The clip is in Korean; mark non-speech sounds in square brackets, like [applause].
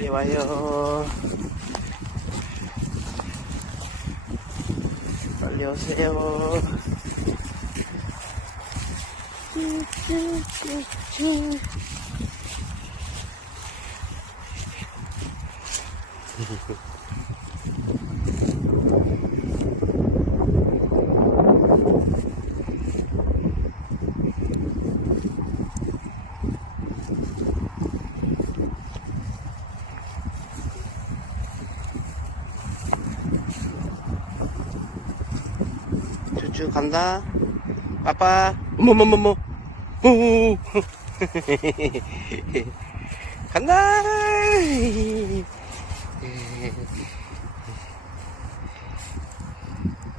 빨리 와요. 빨리 오세요. 쭉쭉 간다. 빠빠. 뭐뭐뭐뭐. [laughs] 간다.